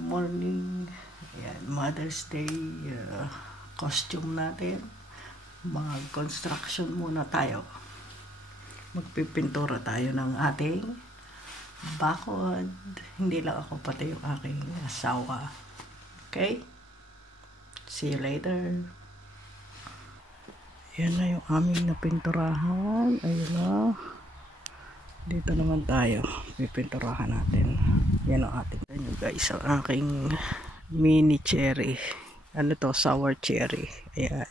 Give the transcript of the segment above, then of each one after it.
morning. Ayan, Mother's Day costume natin. Mag-construction muna tayo. Magpipintura tayo ng ating bakod. Hindi lang ako, pati yung aking asawa. Okay? See you later. Yan na yung aming napinturahan. Ayun na. Dito naman tayo. Pipinturahan natin. Yan ang ating. Yan yung guys, ang aking mini cherry. Ano to? Sour cherry. Ayan.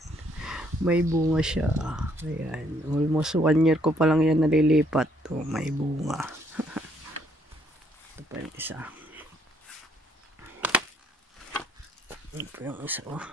May bunga siya. Ayan. Almost 1 year ko pa lang yan nalilipat. Oh, may bunga. Ito pa yung isa. Ito pa yung isa. Oh.